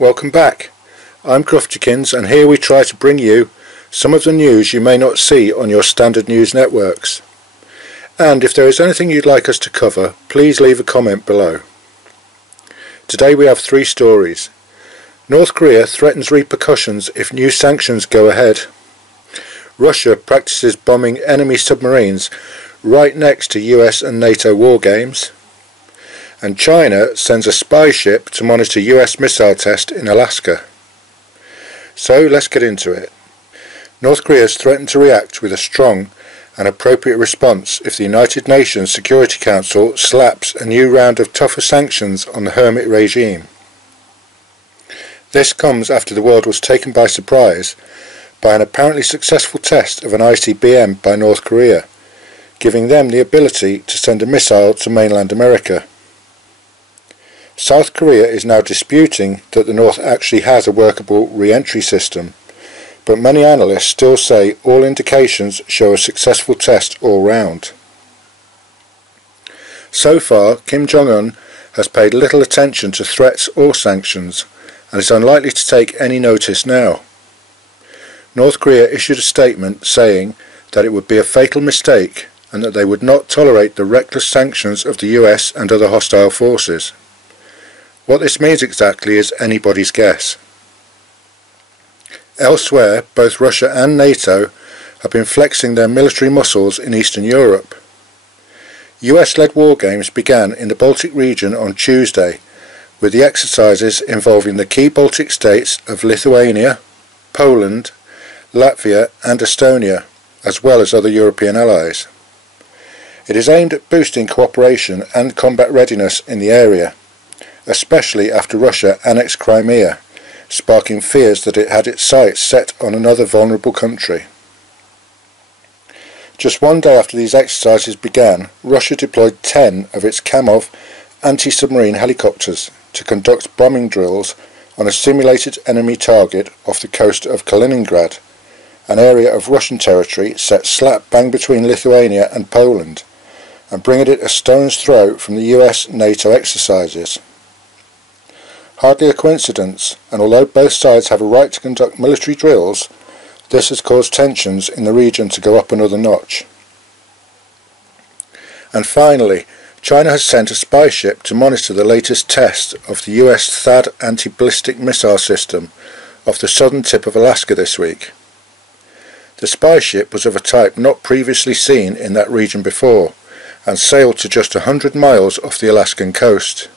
Welcome back. I'm Cruftikins, and here we try to bring you some of the news you may not see on your standard news networks. And if there is anything you'd like us to cover, please leave a comment below. Today we have 3 stories. North Korea threatens repercussions if new sanctions go ahead. Russia practices bombing enemy submarines right next to US and NATO war games. And China sends a spy ship to monitor US missile test in Alaska. So let's get into it. North Korea has threatened to react with a strong and appropriate response if the United Nations Security Council slaps a new round of tougher sanctions on the hermit regime. This comes after the world was taken by surprise by an apparently successful test of an ICBM by North Korea, giving them the ability to send a missile to mainland America. South Korea is now disputing that the North actually has a workable re-entry system, but many analysts still say all indications show a successful test all round. So far, Kim Jong-un has paid little attention to threats or sanctions and is unlikely to take any notice now. North Korea issued a statement saying that it would be a fatal mistake and that they would not tolerate the reckless sanctions of the US and other hostile forces. What this means exactly is anybody's guess. Elsewhere, both Russia and NATO have been flexing their military muscles in Eastern Europe. US-led war games began in the Baltic region on Tuesday, with the exercises involving the key Baltic states of Lithuania, Poland, Latvia and Estonia, as well as other European allies. It is aimed at boosting cooperation and combat readiness in the area, especially after Russia annexed Crimea, sparking fears that it had its sights set on another vulnerable country. Just one day after these exercises began, Russia deployed 10 of its Kamov anti-submarine helicopters to conduct bombing drills on a simulated enemy target off the coast of Kaliningrad, an area of Russian territory set slap bang between Lithuania and Poland, and bringing it a stone's throw from the US-NATO exercises. Hardly a coincidence, and although both sides have a right to conduct military drills, this has caused tensions in the region to go up another notch. And finally, China has sent a spy ship to monitor the latest test of the US THAAD anti-ballistic missile system off the southern tip of Alaska this week. The spy ship was of a type not previously seen in that region before, and sailed to just 100 miles off the Alaskan coast.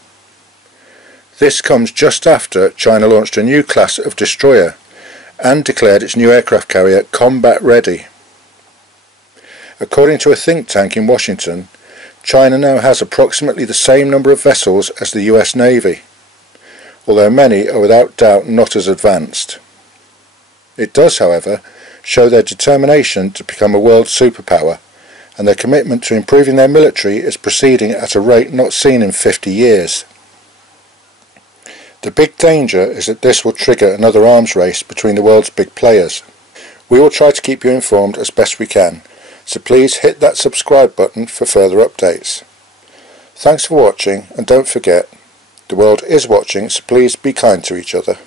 This comes just after China launched a new class of destroyer and declared its new aircraft carrier combat ready. According to a think tank in Washington, China now has approximately the same number of vessels as the US Navy, although many are without doubt not as advanced. It does, however, show their determination to become a world superpower, and their commitment to improving their military is proceeding at a rate not seen in 50 years. The big danger is that this will trigger another arms race between the world's big players. We will try to keep you informed as best we can, so please hit that subscribe button for further updates. Thanks for watching, and don't forget, the world is watching, so please be kind to each other.